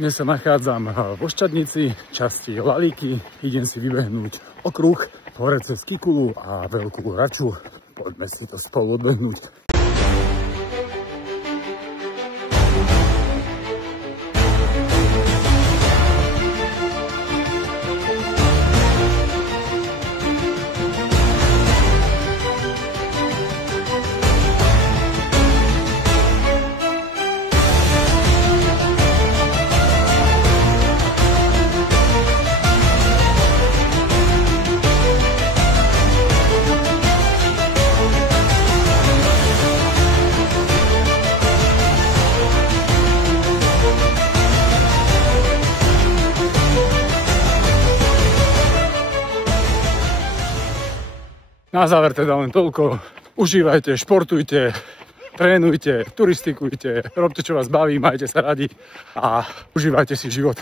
Dnes sa nachádzam v Oščadnici, časti Lalíky. Idem si vybehnúť okruh hore cez Kikulu a Veľkú Raču. Poďme si to spolu odbehnúť. Na záver teda len toľko. Užívajte, športujte, trénujte, turistikujte, robte čo vás baví, majte sa radi a užívajte si život.